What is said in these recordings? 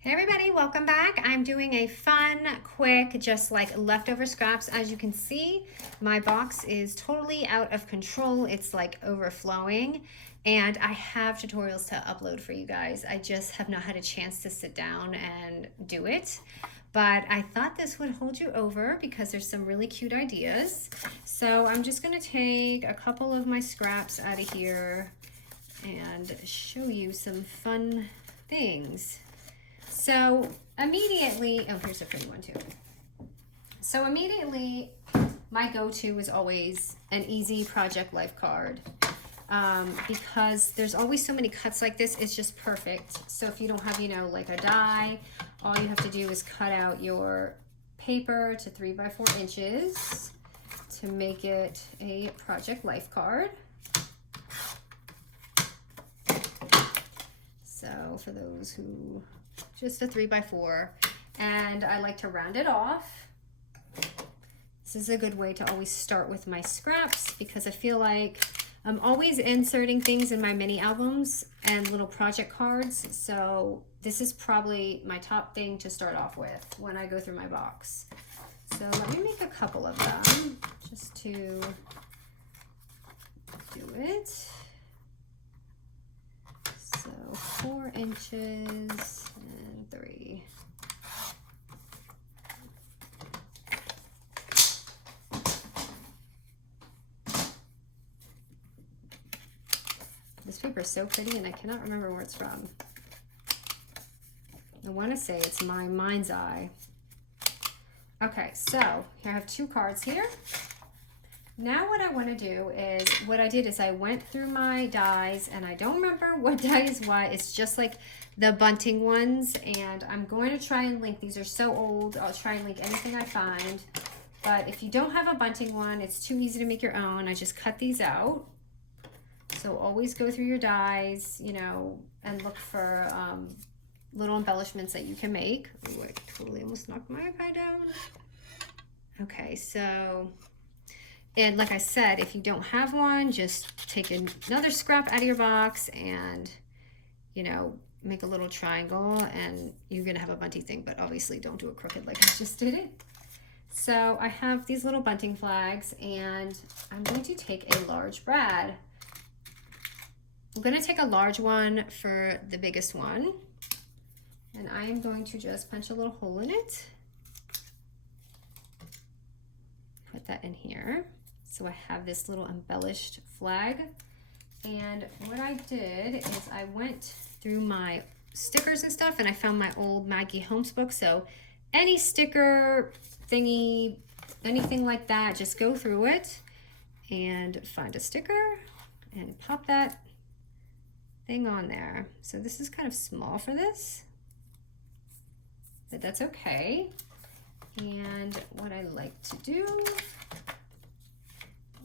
Hey everybody, welcome back. I'm doing a fun, quick, just like leftover scraps. As you can see, my box is totally out of control. It's like overflowing and I have tutorials to upload for you guys. I just have not had a chance to sit down and do it. But I thought this would hold you over because there's some really cute ideas. So I'm just gonna take a couple of my scraps out of here and show you some fun things. So immediately, oh, here's a pretty one too. So immediately, my go-to is always an easy project life card because there's always so many cuts like this. It's just perfect. So if you don't have, like a die, all you have to do is cut out your paper to 3 by 4 inches to make it a project life card. So for those who just a 3 by 4, and I like to round it off. This is a good way to always start with my scraps because I feel like I'm always inserting things in my mini albums and little project cards, so this is probably my top thing to start off with when I go through my box. So let me make a couple of them just to do it. So 4 inches and 3. This paper is so pretty and I cannot remember where it's from. I want to say it's my mind's eye. Okay, so here I have 2 cards here. Now what I want to do is, what I did is I went through my dies and I don't remember what die is what. It's just like the bunting ones, and I'm going to try and link, these are so old, I'll try and link anything I find. But if you don't have a bunting one, it's too easy to make your own. I just cut these out. So always go through your dies, and look for little embellishments that you can make. Ooh, I totally almost knocked my iPad down. Okay, so... And like I said, if you don't have one, just take another scrap out of your box and, make a little triangle and you're gonna have a bunting thing, but obviously don't do it crooked like I just did it. So I have these little bunting flags and I'm going to take a large brad. I'm gonna take a large one for the biggest one. And I am going to just punch a little hole in it. Put that in here. So I have this little embellished flag. And what I did is I went through my stickers and stuff and I found my old Maggie Holmes book. So any sticker thingy, anything like that, just go through it and find a sticker and pop that thing on there. So this is kind of small for this, but that's okay. And what I like to do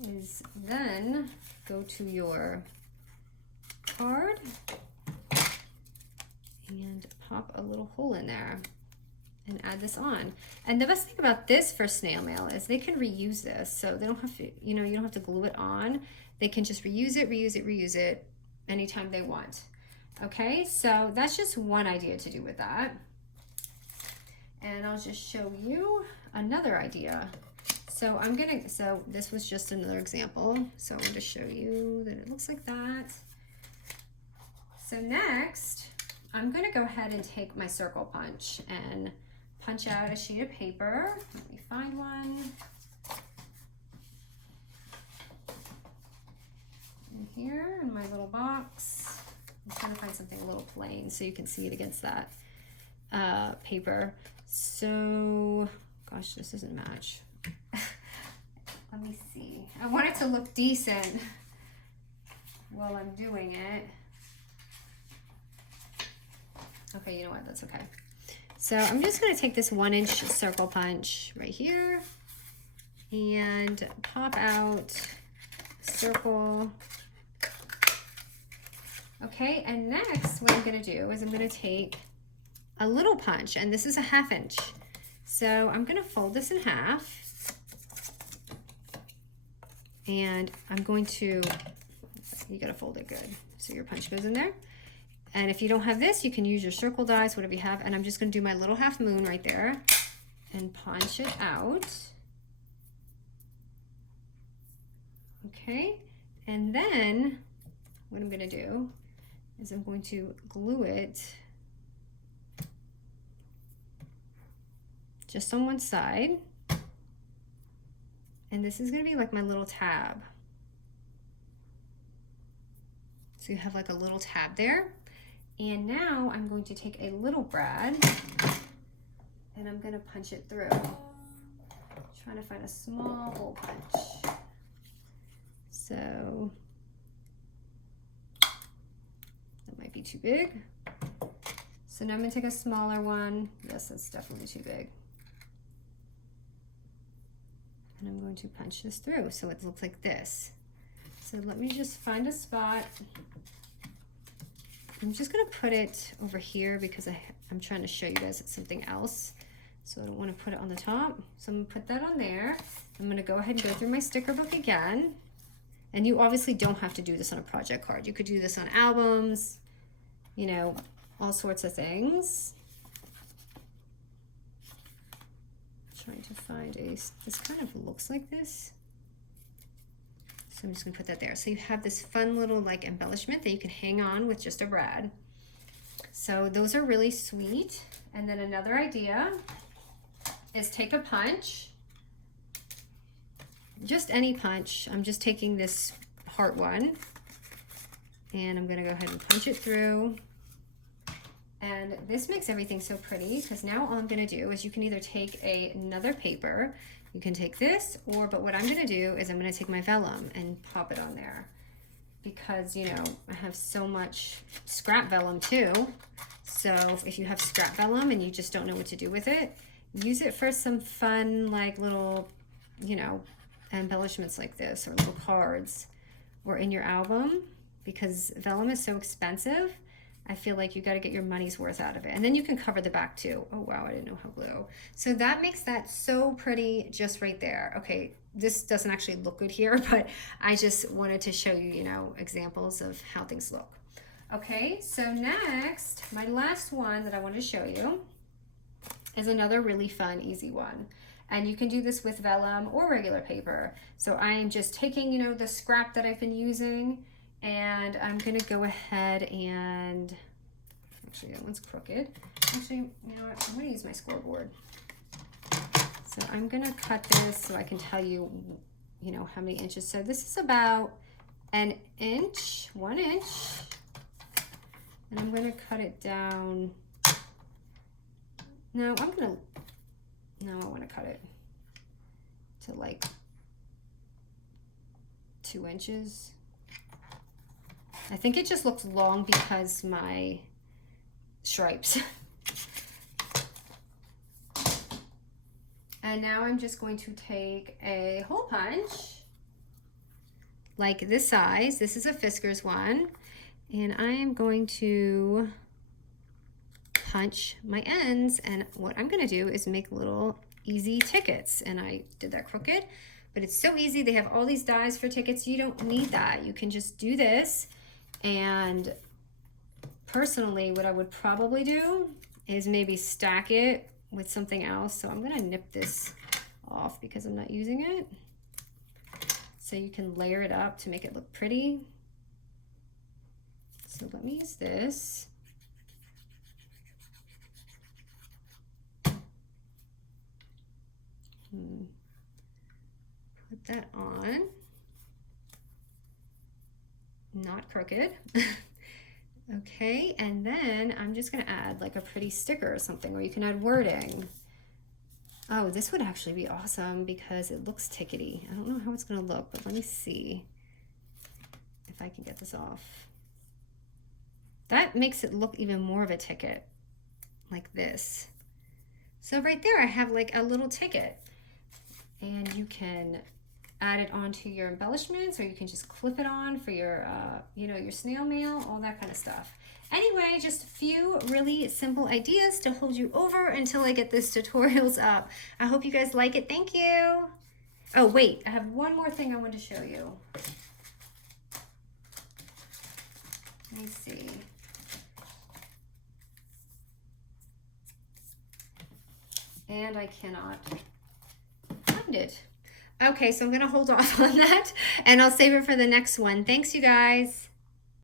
is then go to your card and pop a little hole in there and add this on. And the best thing about this for snail mail is they can reuse this, so they don't have to, you don't have to glue it on. They can just reuse it anytime they want. Okay, so that's just one idea to do with that. And I'll just show you another idea. So so this was just another example. So I'm going to show you that it looks like that. So next, I'm going to go ahead and take my circle punch and punch out a sheet of paper. Let me find one. In here in my little box. I'm trying to find something a little plain so you can see it against that paper. So, gosh, this doesn't match. Let me see. I want it to look decent while I'm doing it. Okay, you know what? That's okay. So I'm just going to take this 1-inch circle punch right here and pop out a circle. Okay, and next what I'm going to do is I'm going to take a little punch, and this is a 1/2 inch. So I'm going to fold this in half. And I'm going to, you gotta fold it good so your punch goes in there. And if you don't have this, you can use your circle dies, whatever you have. And I'm just gonna do my little half moon right there and punch it out. Okay, and then what I'm gonna do is I'm going to glue it just on one side. And this is gonna be like my little tab. So you have like a little tab there. And now I'm going to take a little brad and I'm gonna punch it through. Trying to find a small hole punch. So that might be too big. So now I'm gonna take a smaller one. Yes, that's definitely too big. And I'm going to punch this through so it looks like this. So let me just find a spot. I'm just gonna put it over here because I'm trying to show you guys something else. So I don't wanna put it on the top. So I'm gonna put that on there. I'm gonna go ahead and go through my sticker book again. And you obviously don't have to do this on a project card. You could do this on albums, you know, all sorts of things. Trying to find this kind of looks like this. So I'm just gonna put that there. So you have this fun little like embellishment that you can hang on with just a brad. So those are really sweet. And then another idea is take a punch, just any punch. I'm just taking this heart one and I'm gonna go ahead and punch it through. And this makes everything so pretty because now all I'm gonna do is you can either take another paper, you can take this, but what I'm gonna do is I'm gonna take my vellum and pop it on there because, you know, I have so much scrap vellum too. So if you have scrap vellum and you just don't know what to do with it, use it for some fun, like little, you know, embellishments like this or little cards or in your album because vellum is so expensive. I feel like you got to get your money's worth out of it. And then you can cover the back too. Oh, wow, I didn't know how glue. So that makes that so pretty just right there. Okay, this doesn't actually look good here, but I just wanted to show you, you know, examples of how things look. Okay, so next, my last one that I want to show you is another really fun, easy one. And you can do this with vellum or regular paper. So I'm just taking, you know, the scrap that I've been using and I'm gonna go ahead and, actually that one's crooked. Actually, you know what, I'm gonna use my scoreboard. So I'm gonna cut this so I can tell you, you know, how many inches. So this is about an inch, 1 inch. And I'm gonna cut it down. No, I wanna cut it to like 2 inches. I think it just looks long because my stripes. And now I'm just going to take a hole punch like this size. This is a Fiskars one. And I am going to punch my ends. And what I'm gonna do is make little easy tickets. And I did that crooked, but it's so easy. They have all these dies for tickets. You don't need that. You can just do this. And personally, what I would probably do is maybe stack it with something else. So I'm gonna nip this off because I'm not using it. So you can layer it up to make it look pretty. So let me use this. Put that on. Not crooked. Okay, and then I'm just gonna add like a pretty sticker or something, or you can add wording. Oh, this would actually be awesome because it looks tickety. I don't know how it's gonna look, but let me see if I can get this off. That makes it look even more of a ticket, like this. So right there, I have like a little ticket, and you can add it onto your embellishments, or you can just clip it on for your, you know, your snail mail, all that kind of stuff. Anyway, just a few really simple ideas to hold you over until I get this tutorials up. I hope you guys like it. Thank you. Oh, wait, I have one more thing I want to show you. Let me see. and I cannot find it. Okay, so I'm going to hold off on that, and I'll save it for the next one. Thanks, you guys.